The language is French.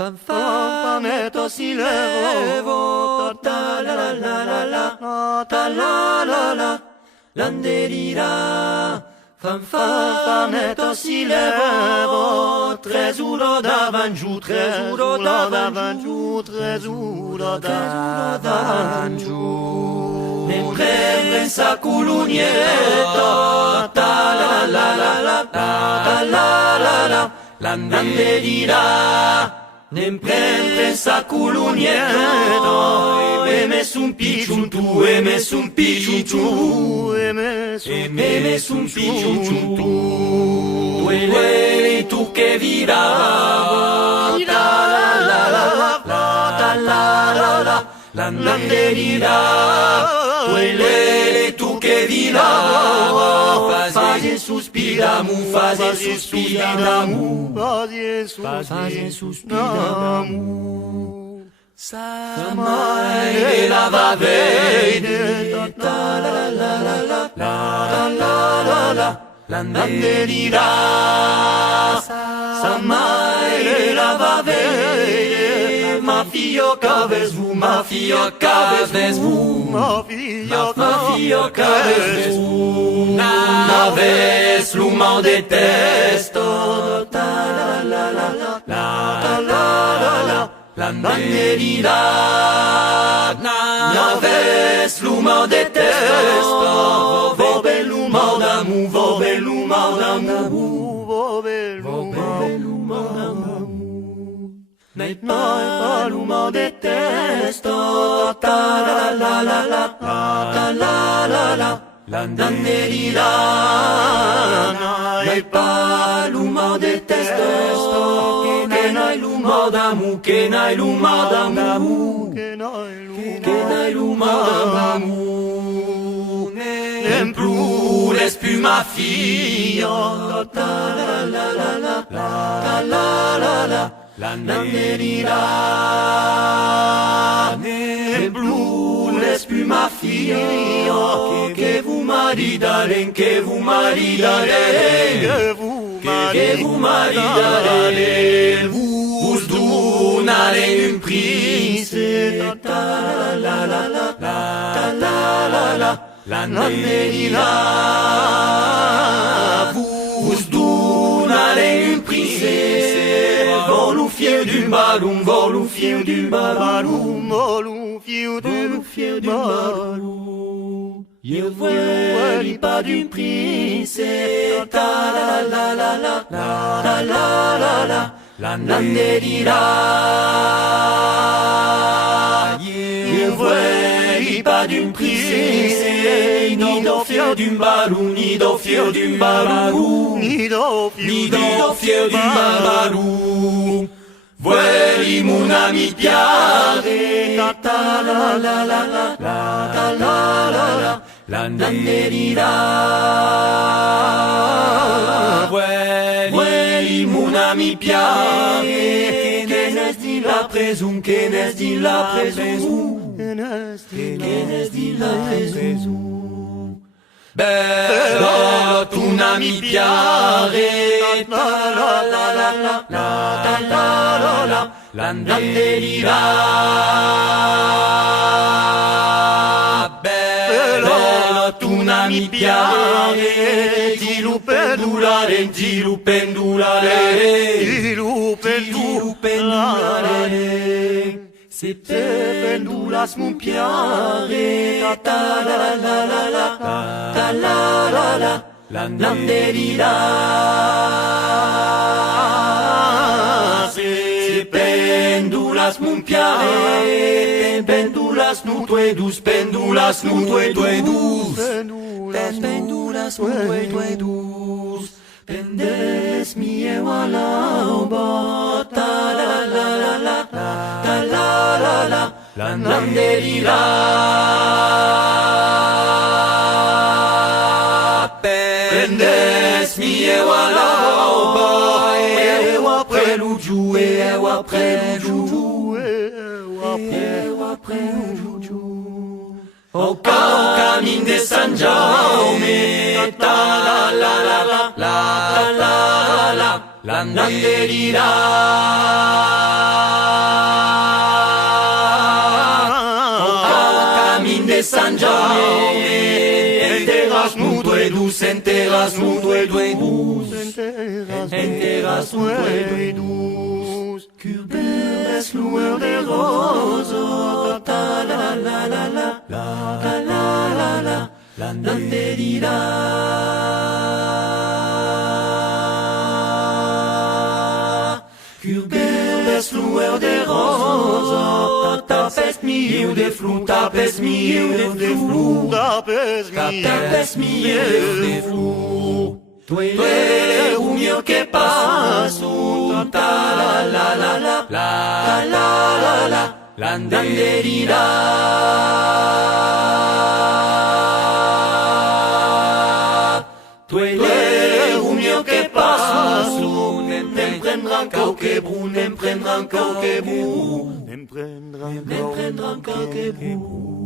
Fanfanetto si levo, ta la la la la la, ta la la la, landerira. Fanfanetto si levo, tresulo davangiù, tresulo davangiù, tresulo davangiù. Ne prende sa culugnetto, ta la la la la, ta la la la, landerira. Ne prende sa culugnetto, e messo un picciuntu, e messo un picciuntu, e messo un picciuntu. Quelli tu che virava, ta la la la la, ta la la la, landerira. Quelli tu che virava, faze suspiramu, faze suspiramu, faze suspiramu. Sa mai la vede, ta la la la la, ta la la la, landerira. Sa mai la vede, ma fioca vesvu, ma fioca vesvu, ma fioca vesvu. Naves l'humain déteste, ta la la la la, ta la la la, landerira. Naves l'humain déteste, vo bell'humain d'amour, vo bell'humain d'amour, vo bell'humain d'amour. N'aille pas l'humain déteste, ta la la la la, ta la la la, landerira. N'aille pas l'humain déteste, que n'aille l'humain d'amour, que n'aille l'humain d'amour, que n'aille l'humain d'amour. N'aime plus l'espuma fille, ta la la la la, ta la la la, landerira. N'aime plus l'espuma fille, que vous maridaren, que vous maridaren, que vous maridaren. Vous donarez une prise, ta la la la, ta la la la, landerira. Vous donarez une prise, volu fier du ballon, volu fier du ballon, volu fier du ballon. Je voulais pas d'une prise, ta la la la la, ta la la la, landerira. Je voulais pas d'une prise, ni d'en fier du ballon, ni d'en fier du ballon, ni d'en fier du ballon. Vuoi mon ami piare, ta la la la la, ta la la la, landerira. Vuoi mon ami piare, che ne di la presum, che ne di la presum, che ne di la presum. Bello tu mi piare, ta la la la la, ta la la la, landerira. Bello tu mi piare, dilu pendulare, dilu pendulare, dilu pendulare. Se te pendulas mon piare, ta la la la la, ta la la la, landerira. Se pendulas mon piare, pendulas nu tu edus, pendulas nu tu edus, pendulas nu tu edus. Pendes mi ewalauba, ta la la la la, ta la la la, landerira. Pendes mi ewalauba, ewa preluju, ewa preluju, ewa preluju. Au camin de San Jaume, ta la la la la, la la la, landerira. Sant Jaume, enterras-nous tu e dus, enterras-nous tu e dus, enterras-nous tu e dus, curbes lueur de rosa, ta la la la la, la la la la, landerira. Curbes lueur de rosa, tapes miu de flou, tapes miu de flou, tapes miu de flou. Tu eres un mio que paso, ta la la la la, la la la la, landerira. Tu eres un mio que paso, nem prendran qualque brou, nem prendran qualque brou, nem prendran qualque brou.